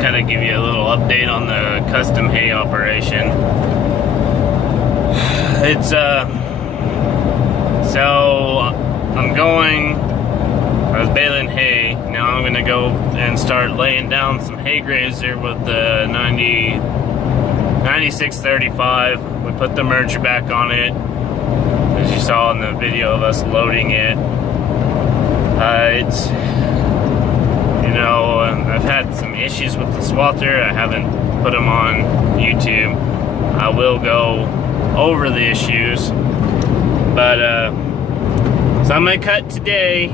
kind of give you a little update on the custom hay operation. It's so I was baling hay. Now I'm gonna go and start laying down some hay grazer with the 9635. We put the merger back on it, as you saw in the video of us loading it. It's, I've had some issues with the swather. I haven't put them on YouTube. I will go over the issues, but so I'm gonna cut today,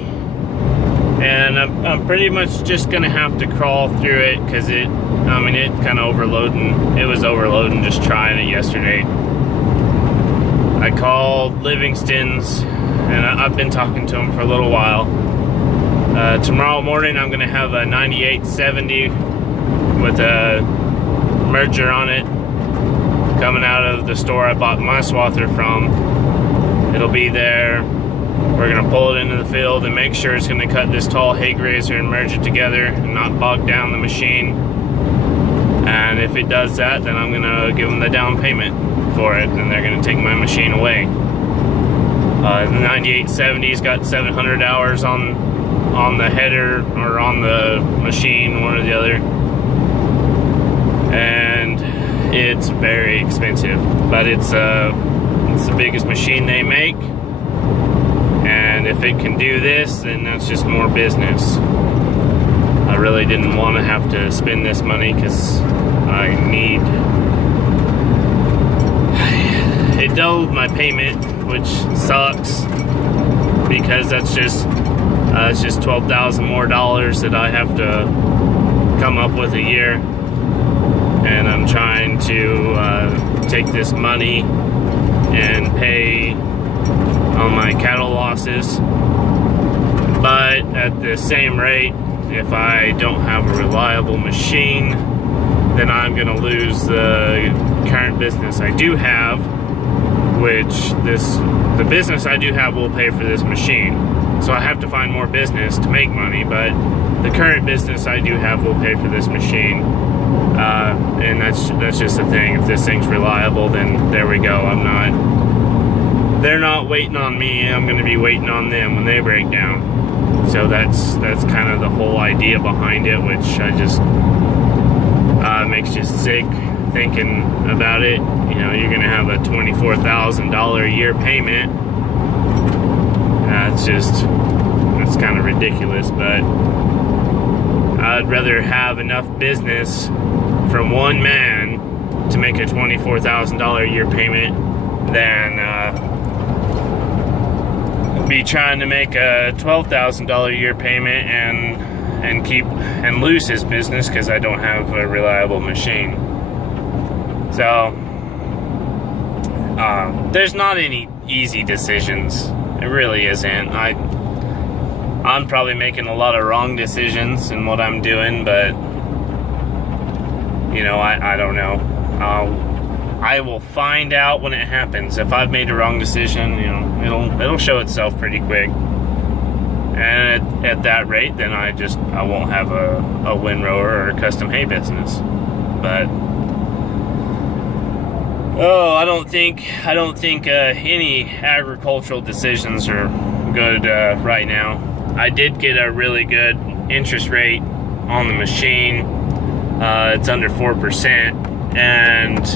and I'm pretty much just gonna have to crawl through it because it kind of overloading. It was overloading just trying it yesterday. I called Livingston's, and I've been talking to them for a little while. Tomorrow morning I'm gonna have a 9870 with a merger on it coming out of the store I bought my swather from. It'll be there. We're gonna pull it into the field and make sure it's gonna cut this tall hay grazer and merge it together and not bog down the machine. And if it does that, then I'm gonna give them the down payment for it, and they're gonna take my machine away. The 9870's got 700 hours on the header or on the machine, one or the other, and it's very expensive, but it's the biggest machine they make, and if it can do this, then that's just more business. I really didn't want to have to spend this money because it doubled my payment, which sucks, because that's just it's just $12,000 more that I have to come up with a year, and I'm trying to take this money and pay on my cattle losses, but at the same rate, if I don't have a reliable machine, then I'm gonna lose the current business I do have, which the business I do have will pay for this machine. So I have to find more business to make money, but the current business I do have will pay for this machine. And that's just the thing. If this thing's reliable, then there we go. They're not waiting on me. I'm gonna be waiting on them when they break down. So that's kind of the whole idea behind it, which I just makes you sick thinking about it. You're gonna have a $24,000 a year payment. It's kind of ridiculous, but I'd rather have enough business from one man to make a $24,000 a year payment than be trying to make a $12,000 a year payment and lose his business because I don't have a reliable machine. So there's not any easy decisions. It really isn't. I'm probably making a lot of wrong decisions in what I'm doing, but I don't know. I will find out when it happens. If I've made a wrong decision, it'll show itself pretty quick. And at that rate, then I won't have a windrower or a custom hay business. But I don't think any agricultural decisions are good right now. I did get a really good interest rate on the machine. It's under 4%, and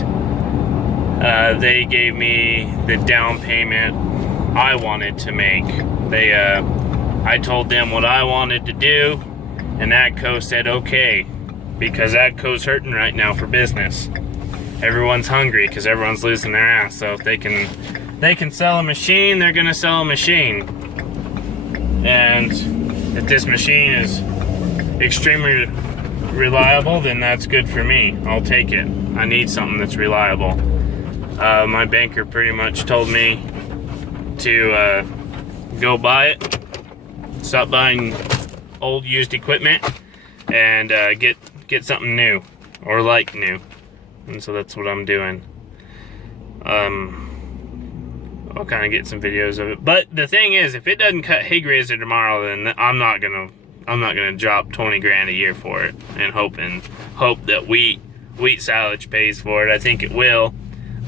they gave me the down payment I wanted to make. I told them what I wanted to do, and AGCO said okay, because AGCO's hurting right now for business. Everyone's hungry because everyone's losing their ass. So if they can sell a machine, they're gonna sell a machine. And if this machine is extremely reliable, then that's good for me. I'll take it. I need something that's reliable. My banker pretty much told me to go buy it, stop buying old used equipment, and get something new, or like new. And so that's what I'm doing. I'll kind of get some videos of it. But the thing is, if it doesn't cut hay grazer tomorrow, then I'm not gonna I'm not gonna drop 20 grand a year for it and hope that wheat silage pays for it. I think it will,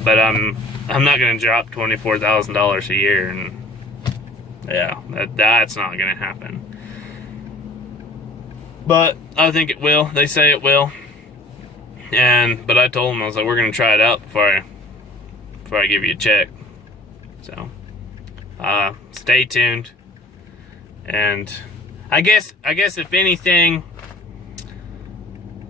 but I'm not gonna drop $24,000 a year, and yeah, that's not gonna happen. But I think it will. They say it will. But I told them, I was like, we're gonna try it out before I give you a check. So stay tuned. And I guess if anything,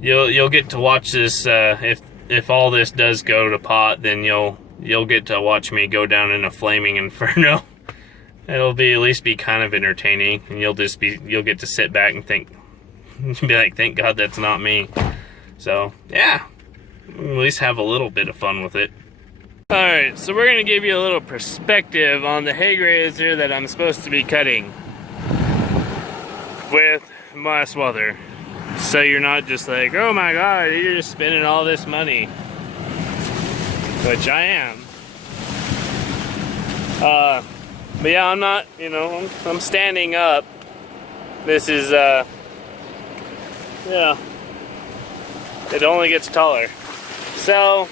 you'll get to watch this. If all this does go to pot, then you'll get to watch me go down in a flaming inferno. It'll at least be kind of entertaining, and you'll get to sit back and think, be like, thank God that's not me. So yeah, at least have a little bit of fun with it. All right, so we're gonna give you a little perspective on the hay grazer that I'm supposed to be cutting with my swather, so you're not just like, oh my God, you're just spending all this money, which I am. But yeah, I'm not, I'm standing up. This is, yeah, it only gets taller. So,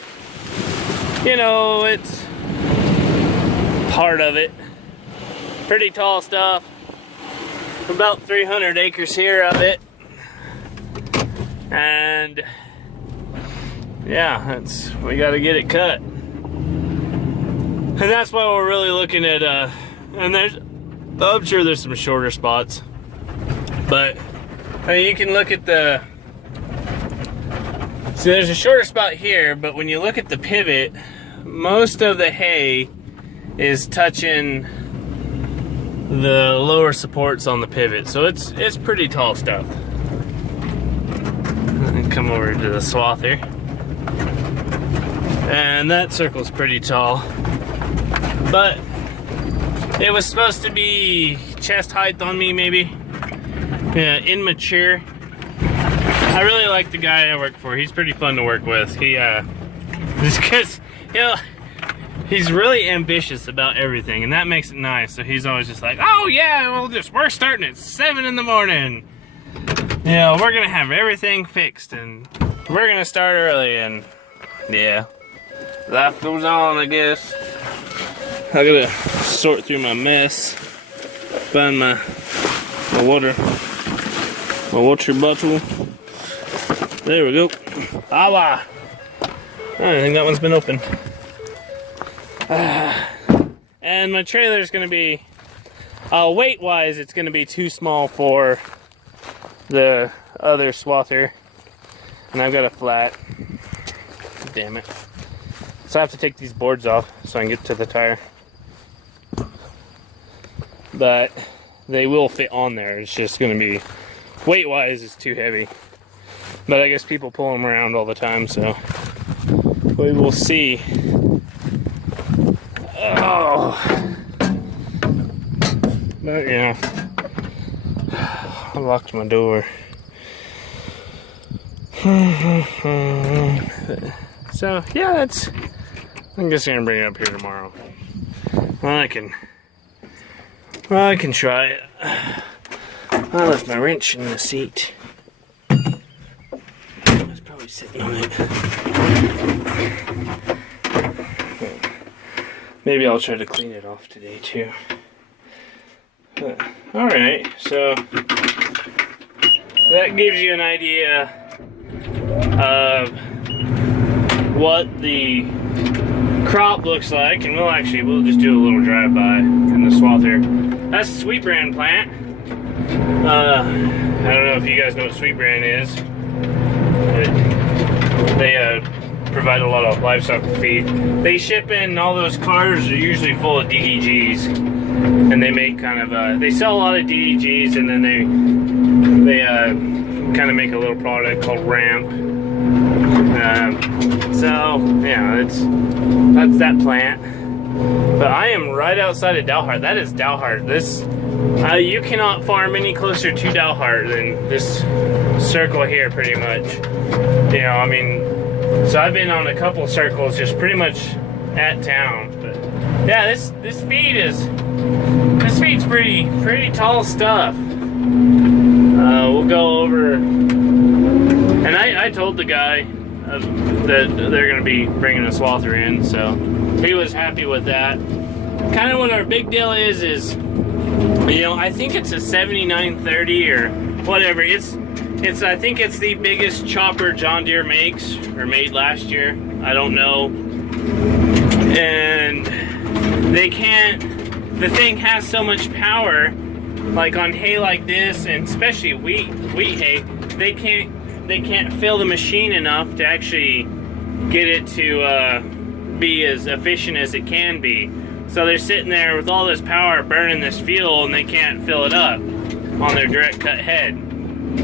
it's part of it. Pretty tall stuff. About 300 acres here of it. And yeah, we gotta get it cut. And that's why we're really looking at, and I'm sure there's some shorter spots. But, you can look at see, there's a shorter spot here, but when you look at the pivot, most of the hay is touching the lower supports on the pivot. So it's pretty tall stuff. And come over to the swather. And that circle's pretty tall. But it was supposed to be chest height on me, maybe. Yeah, immature. I really like the guy I work for. He's pretty fun to work with. Just because he's really ambitious about everything, and that makes it nice. So he's always just like, oh yeah, we're starting at 7 in the morning. We're gonna have everything fixed, and we're gonna start early, and yeah, life goes on, I guess. I gotta sort through my mess, find my water bottle. There we go. Ah, I think that one's been opened. And my trailer's gonna be, weight-wise, it's gonna be too small for the other swather, and I've got a flat. Damn it! So I have to take these boards off so I can get to the tire. But they will fit on there. It's just gonna be, weight-wise, it's too heavy. But I guess people pull them around all the time, so we will see. Oh, but yeah, I locked my door. So yeah, I'm just gonna bring it up here tomorrow. I can try it. I left my wrench in the seat. It's probably sitting on it. Maybe I'll try to clean it off today too. Alright, so that gives you an idea of what the crop looks like, and we'll just do a little drive-by in the swather. That's a Sweet Brand plant. I don't know if you guys know what Sweet Brand is. They provide a lot of livestock feed. They ship in, all those cars are usually full of DDGs, and they make kind of they sell a lot of DDGs, and then they kind of make a little product called Ramp. So yeah, that's that plant. But I am right outside of Dalhart. That is Dalhart. You cannot farm any closer to Dalhart than this circle here, pretty much. I mean, so I've been on a couple circles just pretty much at town. But yeah, this feed's pretty tall stuff. we'll go over, and I told the guy that they're going to be bringing a swather in, so he was happy with that. Kind of what our big deal is, you know, I think it's a 7930 or whatever. I think it's the biggest chopper John Deere makes, or made last year. I don't know. And the thing has so much power, like on hay like this, and especially wheat hay, they can't fill the machine enough to actually get it to be as efficient as it can be. So they're sitting there with all this power burning this fuel, and they can't fill it up on their direct cut head,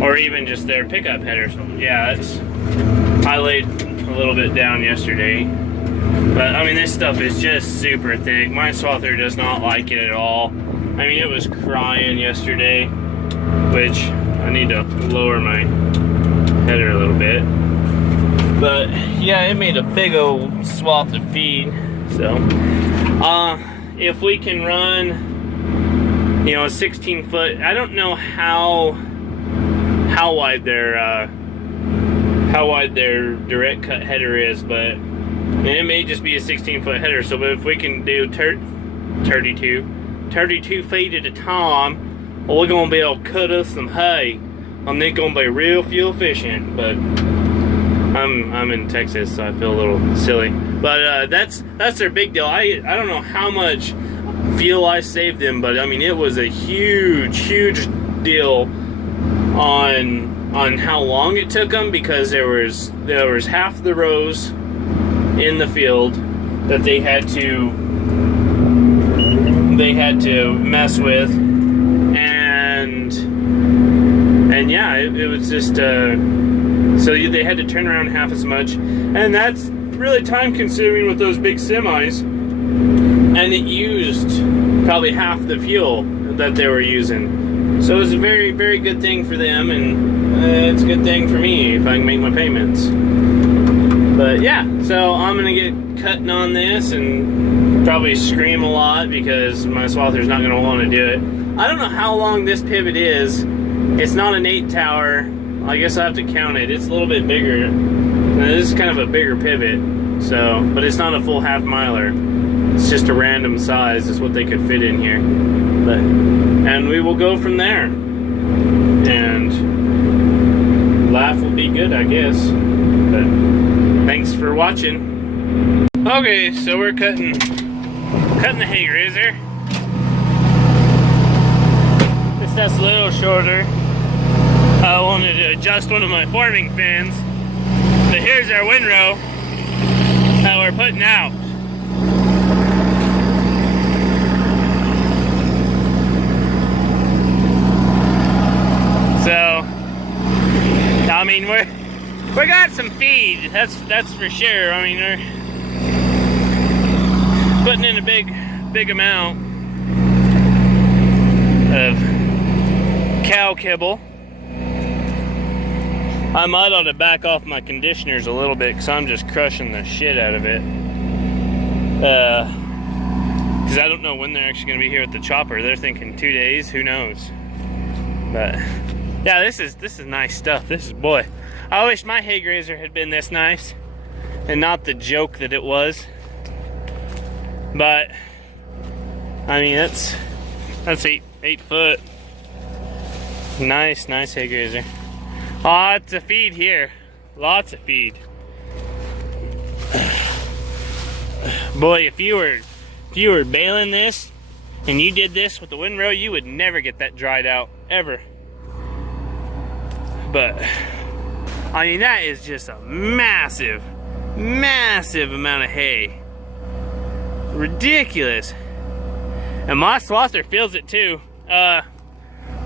or even just their pickup head or something. Yeah, I laid a little bit down yesterday, but I mean, this stuff is just super thick. My swather does not like it at all. I mean, it was crying yesterday, which I need to lower my header a little bit. But yeah, it made a big old swath of feed. So if we can run, you know, a 16 foot, I don't know how wide their direct cut header is, but it may just be a 16 foot header. So if we can do 32 feet at a time, well, we're gonna be able to cut us some hay, and they're gonna be real fuel efficient. But I'm in Texas, so I feel a little silly. But that's their big deal. I don't know how much fuel I saved them, but I mean, it was a huge deal on how long it took them, because there was half the rows in the field that they had to mess with, and yeah, it was just so they had to turn around half as much, and that's really time consuming with those big semis, and it used probably half the fuel that they were using. So it was a very, very good thing for them, and it's a good thing for me if I can make my payments. But yeah, so I'm gonna get cutting on this and probably scream a lot because my swather's not gonna want to do it. I don't know how long this pivot is. It's not an 8 tower. I guess I have to count it. It's a little bit bigger. Now, this is kind of a bigger pivot, so, but it's not a full half miler. It's just a random size is what they could fit in here. And we will go from there. And laugh will be good, I guess. But thanks for watching. Okay, so we're cutting the hay grazer. This stuff's a little shorter. I wanted to adjust one of my forming fins, but here's our windrow that we're putting out. So, I mean, we got some feed. That's for sure. I mean, we're putting in a big amount of cow kibble. I might ought to back off my conditioners a little bit because I'm just crushing the shit out of it. Because I don't know when they're actually going to be here at the chopper. They're thinking 2 days. Who knows? But yeah, this is nice stuff. This is, boy, I wish my hay grazer had been this nice and not the joke that it was. But I mean, that's 8 foot. Nice hay grazer. Lots of feed here. Lots of feed. Boy, if you were baling this and you did this with the windrow, you would never get that dried out, ever. But I mean, that is just a massive amount of hay. Ridiculous. And my swather feels it too.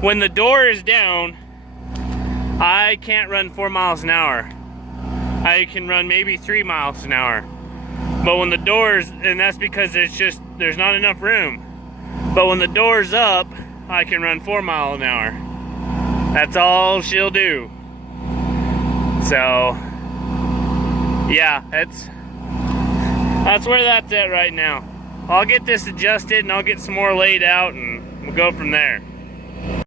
When the door is down, I can't run 4 miles an hour. I can run maybe 3 miles an hour. But when the door's, and that's because there's not enough room. But when the door's up, I can run 4 miles an hour. That's all she'll do. So, yeah, that's where that's at right now. I'll get this adjusted and I'll get some more laid out and we'll go from there.